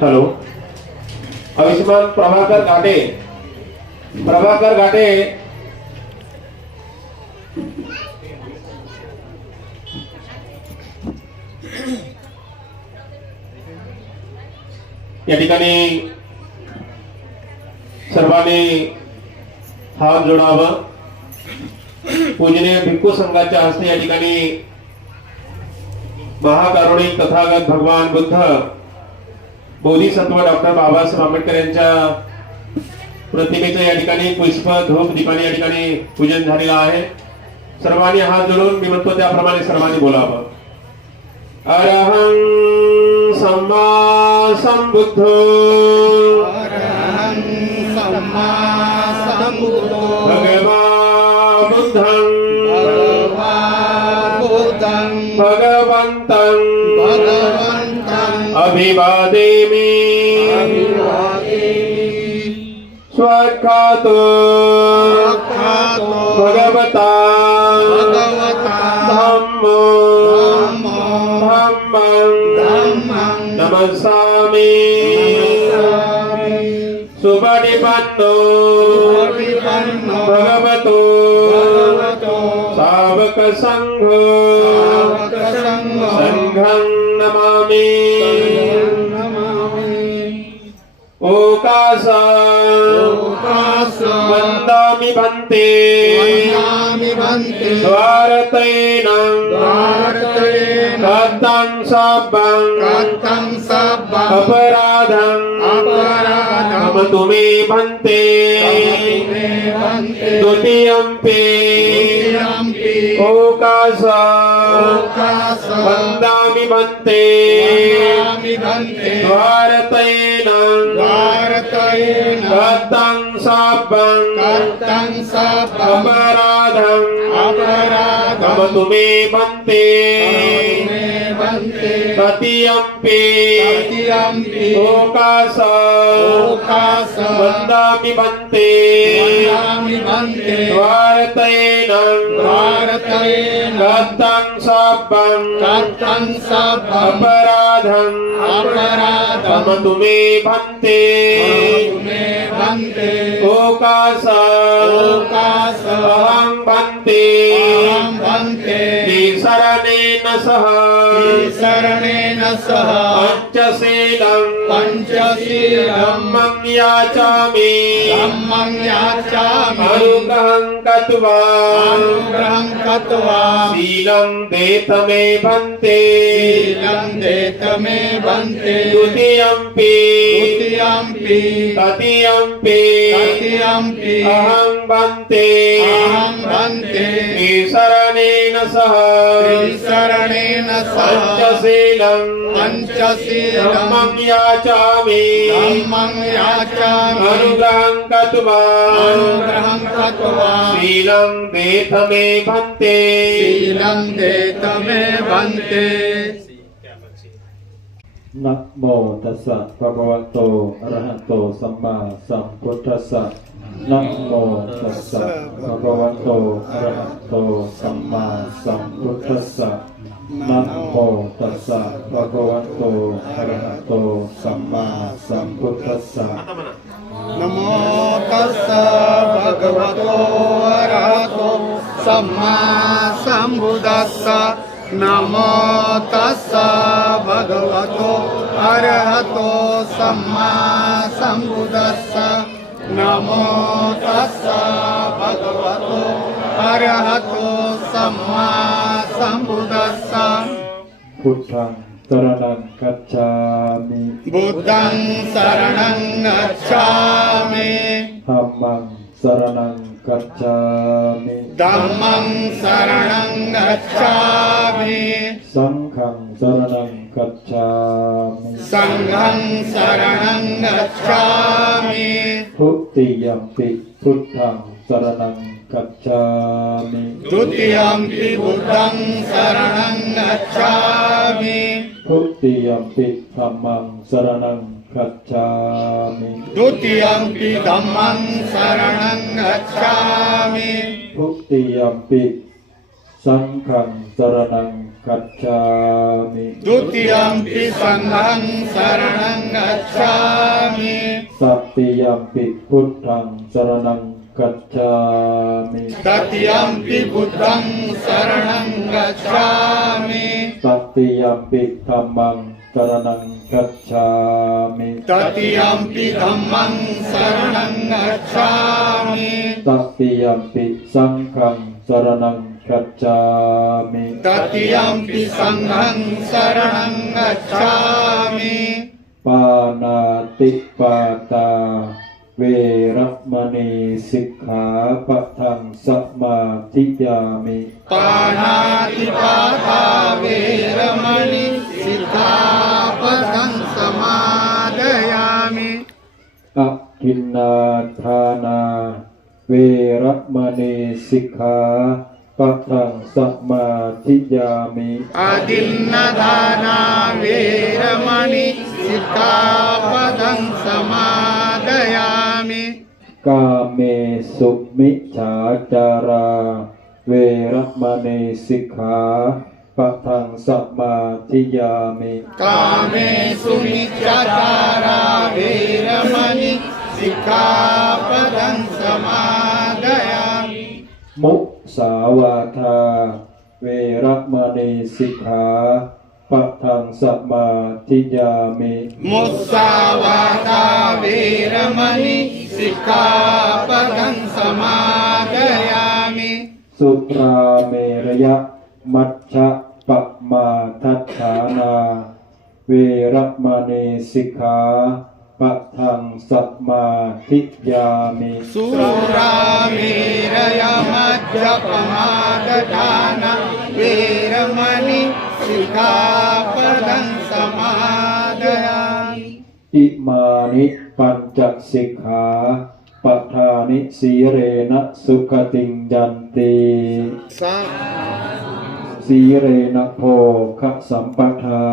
हॅलो, आयुष्यमान प्रभाकर घाटे, प्रभाकर घाटे या ठिकाणी सर्वांनी हात जोडावा। पूजनीय भिक्खू संघाच्या हस्ते या ठिकाणी महाकारुणिक तथागत भगवान बुद्ध बोधिसत्व डॉक्टर बाबासाहेब आंबेडकर यांच्या प्रतिमेचं या ठिकाणी पुष्प धूप दीपाने या ठिकाणी पूजन झालेलं आहे। सर्वांनी हात जोडून मी म्हणतो त्याप्रमाणे सर्वांनी बोलावं। अरहं सम्मा संबुद्धो, अरहं सम्मा संबुद्धो, भगवान् बुद्धं भगवन्तं अभिवादेमि स्वखातो भगवता धम्मो धम्मं नमस्सामि। सुपटिपन्नो भगवतो सावक संघो संघं नमामि। ओकासा वन्दामि भन्ते द्वारतैनं कथं सब्बं अपराधं नमतु मे भन्ते। द्वितीयंपि ओकासा वन्दामि भन्ते द्वारतैनं कथं सब्बं अपराधं नमतु मे भन्ते। तृतीयंपि ओकासा वन्दामि भन्ते द्वारतैनं कथं सब्बं अपराधं नमतु मे भन्ते। ओकासा अहं भन्ते शरणेन सह पंचशीलं धम्मं याचामि अनुग्रहं कृत्वा शीलं देत मे भन्ते। द्वितीयंपि तृतीयंपि अहं भन्ते शरणेन सह पंचशीलं धम्मं याचामि अनुग्रहं कृत्वा शीलं देत मे भन्ते। नमो तस्सะภะคะวะโตอะระหะโตสัมมาสัมพุทธัสสะนะโมตัสสะภะคะวะโตอะระหะโตสัมมาสัมพุทธัสสะนะโมตัสสะภะคะวะโตอะระหะโตสัมมาสัมพุทธัสสะ नमो तस्सा भगवतो अरहतो सम्मा संबुद्धस्सा। नमो तस्सा भगवतो अरहतो सम्मा संबुद्धस्सा। नमो तस्सा भगवतो अरहतो सम्मा संबुद्धस्सा। पुद्धं शरणं गच्छामि बुद्धं शरणं गच्छामि धम्मं शरणं กัจฉามิ ธัมมังสรณังกัจฉามิ สังฆังสรณังกัจฉามิ สังฆังสรณังกัจฉามิ ทุติยัมปิพุทธังสรณังกัจฉามิ ทุติยัมปิพุทธังสรณังกัจฉามิ ทุติยัมปิธัมมังสรณังกัจฉามิ ทุติยัมปิธัมมังสรณังกัจฉามิ ทุติยัมปิสังฆังสรณังกัจฉามิ ทุติยัมปิสังฆังสรณังกัจฉามิ สัตติยัมปิพุทธังสรณังกัจฉามิ ตติยัมปิพุทธังสรณังกัจฉามิ สัตติยัมปิธัมมังสรณังกัจฉามิ ตติยัมปิธัมมังสรณังกัจฉามิ สัตติยัมปิสังฆังสรณังกัจฉามิ ตติยัมปิสังฆังสรณังกัจฉามิ ปานาติปาตาเวรมณีสิกขาปะทังสมาธิยามิ ปานาติปาตาเวรมณีสิกขาปะทังสมาดยามิ อทินนาทานาเวรมณีสิกขาปะทังสมาธิยามิ อดินนาทานาเวรมณีสิกขาปะทังสมาดยามิ กาเมสุมิจฉาจาราเวรมณีสิกขาปะทังสมาธิยามิ กาเมสุมิจฉาจาราเวรมณีสิกขาปะทังสมาดยามิ มุสาวาทาเวรมณีสิกขาปะทังสมาธิยามิ มุสาวาทาเวรมณีสิกขาปะทังสมาดยามิ สุราเมรยะมัชฌะปะมาทัฏฐานาเวรมณีสิกขาปะทังสมาธิยามิ สุราเมรยมัจจปมาทฐานะเวรมณีสิกขาปะทังสมาดยามิ อิมานิปัญจสิกขาปทานิสีเรนะสุขติงยันติ สา สีเรนะโภคะสัมปทา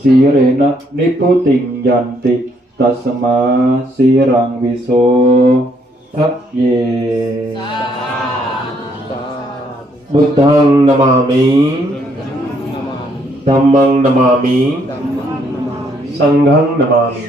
สีเรนะนิพุติงยันติตัสมาสีรังวิโสทัพเย บุตตังนามามิธัมมังนามามิสังฆังนามามิ